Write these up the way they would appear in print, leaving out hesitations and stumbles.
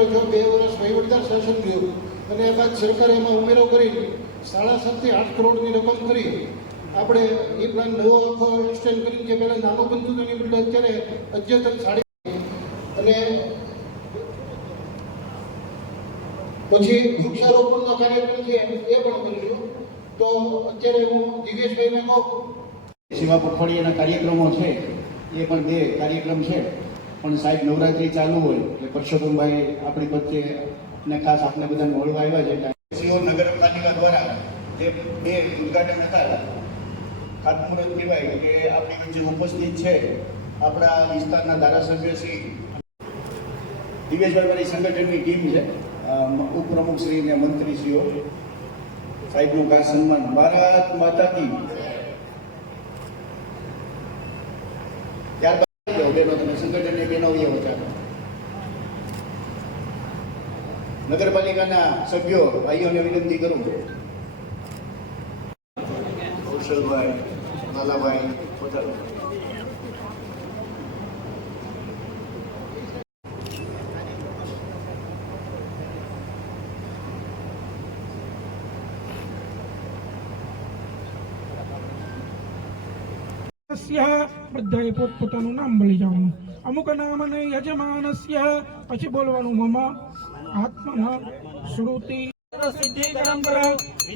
કરો છો, 2 વર્ષ વહીવટદાર શાસન રહ્યું અને એ બાદ સરકારે એમાં ઉમેરો કરી 7.5 થી 8 કરોડની રકમ કરી આપણે એ પ્લાન નવો આખો એક્સટેન્ડ કરી જે પહેલાં નાનો બનતું હતું એની બદલે અત્યારે અદ્યતન સાડી અને પછી વૃક્ષારોપણનો કાર્યક્રમ છે એ પણ કરીશું. તો અત્યારે હું દિવેશભાઈને કહું સેવા પખવાડિયાના કાર્યક્રમો છે એ પણ 2 કાર્યક્રમ છે, પણ સાહેબ નવરાત્રી ચાલુ હોય એટલે પરસોત્તમભાઈ આપણી વચ્ચે ને ખાસ આપણે બધાને મળવા આવ્યા છે. સીઓ નગરપાલિકા દ્વારા જે 2 ઉદઘાટન હતા ખાતમુહૂર્ત કહેવાય કે આપણી વચ્ચે ઉપસ્થિત છે આપણા વિસ્તારના ધારાસભ્ય શ્રી દિવેશભાઈ સંગઠનની ટીમ છે, ઉપપ્રમુખ શ્રી ને મંત્રીશ્રીઓ સાહેબનું ખાસ સન્માન. ભારત માતા કી. ત્યારબાદ બેનો તમે સંગઠનની બેનો હતા નગરપાલિકાના સભ્યો ભાઈઓને વિનંતી કરું. કૌશલભાઈ, લાલાભાઈ પોતાનું બધાએ પોતપોતાનું નામ બોલી જવાનું. અમુક નામ અને યજમાનસ્ય પછી બોલવાનું મમ આત્મન શ્રુતિ સિદ્ધિકરમ કર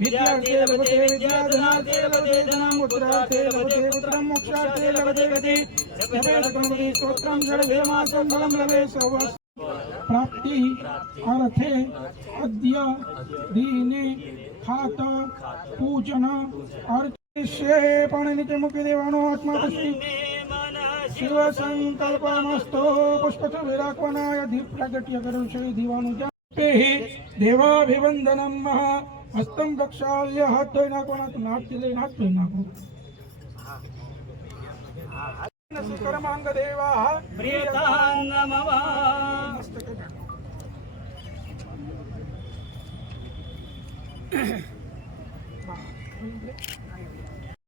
વિદ્યાર્થે લભતે વિદ્યાધનાર્થે લભતે ધનમ પુત્રાર્થે લભતે પુત્રમ મોક્ષાર્થે લભતે ગતિ જપેત ગણપતિ સ્તોત્રમ જળવેમાસમ ફલમ લભે સર્વ પ્રાપ્તિ અર્થે અદ્ય દીને ખાત પૂજન અર્થ પણ નીચે મૂકી દેવાનો. આત્મા પુષ્ટિ શિવ સંકલ્પમસ્તો પુષ્પ વિરાકવાના દીપ પ્રાગટ્ય કર્યું છે દીવાનું દેવાભિવંદનમ હસ્તમ પ્રક્ષાલ્ય હાથ ધોઈ નાખવાના. તો નાકથી લઈને હાથ ધોઈ નાખો. કર્માંગ દેવા પ્રિયતાંગમવા